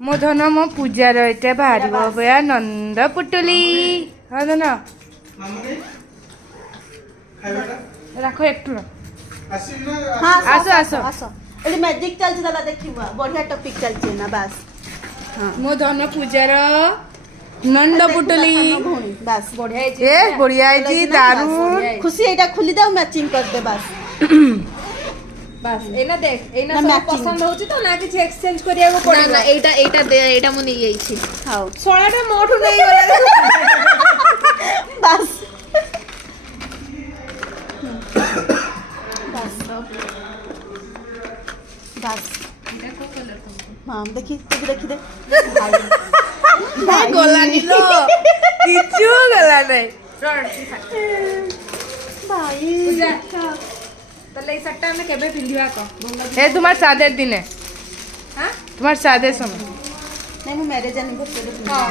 मो धन मो पूजार एटा बाहर बया नंद पुटुली हाँ धन रखो एक हाँ आसो, आसो। आसो ये मैजिक चलछि दादा देखिबा बढ़िया टॉपिक चलछि ना बस हां मो धन पूजार नंद पुटुली बस बढ़िया ए बढ़िया है दारू खुशी एटा खुली दाও मैचिंग कर दे बस बस एना देख एना ना सब matching। पसंद होची तो ना किछ एक्सचेंज करिया को ना पड़े ना एटा दे एटा मु नहीं आइछि हां सोळाटा मोठू नहीं गला बस बस बस हाँ देखी तू भी देखी दे गला निलो किचु गला नहीं भाई तले सट्टा में केबे पिंधिया को ए तुम्हार शादी दिन है हां तुम्हार शादी समय नहीं मैं मैरिज एनिवर्सरी हां